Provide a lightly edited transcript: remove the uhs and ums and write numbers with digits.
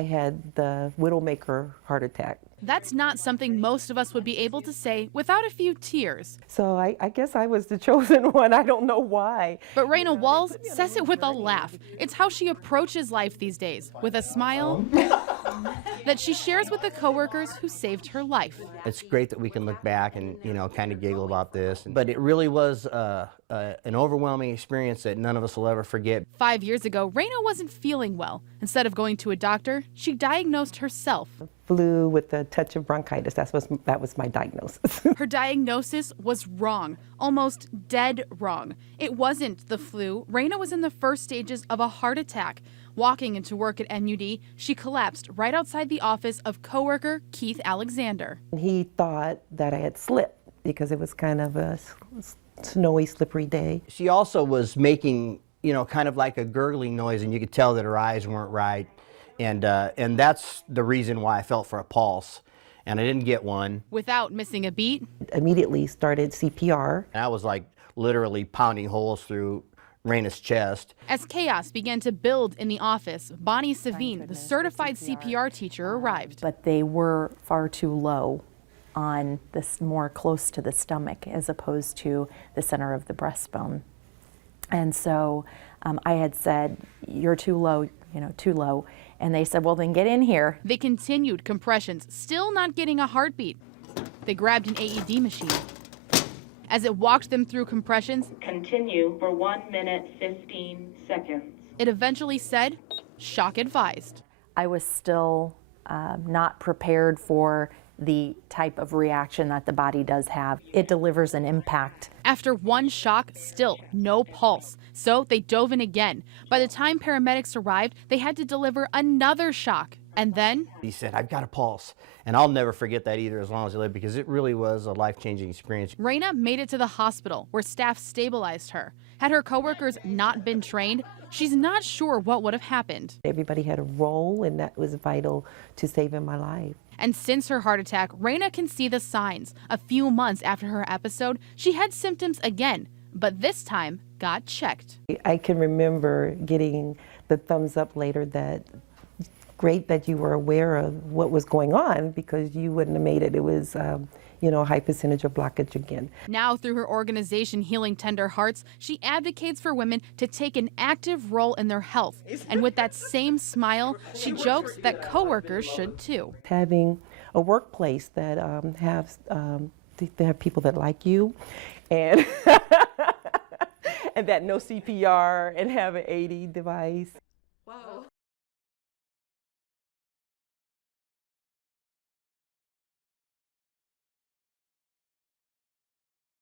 I had the widowmaker heart attack. That's not something most of us would be able to say without a few tears. So I guess I was the chosen one. I don't know why. But Reina Walls says it with a laugh. It's how she approaches life these days, with a smile that she shares with the coworkers who saved her life. It's great that we can look back and, kind of giggle about this. But it really was an overwhelming experience that none of us will ever forget. 5 years ago, Reina wasn't feeling well. Instead of going to a doctor, she diagnosed herself. Flu with a touch of bronchitis. That was my diagnosis. Her diagnosis was wrong, almost dead wrong. It wasn't the flu. Reina was in the first stages of a heart attack. Walking into work at MUD, she collapsed right outside the office of coworker Keith Alexander. He thought that I had slipped because it was kind of a snowy, slippery day. She also was making, kind of like a gurgling noise, and you could tell that her eyes weren't right. And that's the reason why I felt for a pulse, and I didn't get one. Without missing a beat, immediately started CPR. And I was like literally pounding holes through Reina's chest. As chaos began to build in the office, Bonnie Savine, the certified CPR teacher, arrived. But they were far too low on this, more close to the stomach as opposed to the center of the breastbone. And so I had said, "You're too low, too low." And they said, "Well, then get in here." They continued compressions, still not getting a heartbeat. They grabbed an AED machine. As it walked them through compressions, continue for 1 minute, 15 seconds. It eventually said, shock advised. I was still not prepared for the type of reaction that the body does have. It delivers an impact. After one shock, still no pulse. So they dove in again. By the time paramedics arrived, they had to deliver another shock. And then He said, "I've got a pulse." And I'll never forget that either as long as I live, because it really was a life-changing experience. Reina made it to the hospital where staff stabilized her. Had her coworkers not been trained, she's not sure what would have happened. Everybody had a role, and that was vital to saving my life. And since her heart attack, Reina can see the signs. A few months after her episode, she had symptoms again, but this time got checked. I can remember getting the thumbs up later that great that you were aware of what was going on, because you wouldn't have made it. It was, a high percentage of blockage again. Now, through her organization, Healing Tender Hearts, she advocates for women to take an active role in their health. And with that same smile, she jokes that coworkers should too. Having a workplace that they have people that like you, and and that know CPR and have an AED device.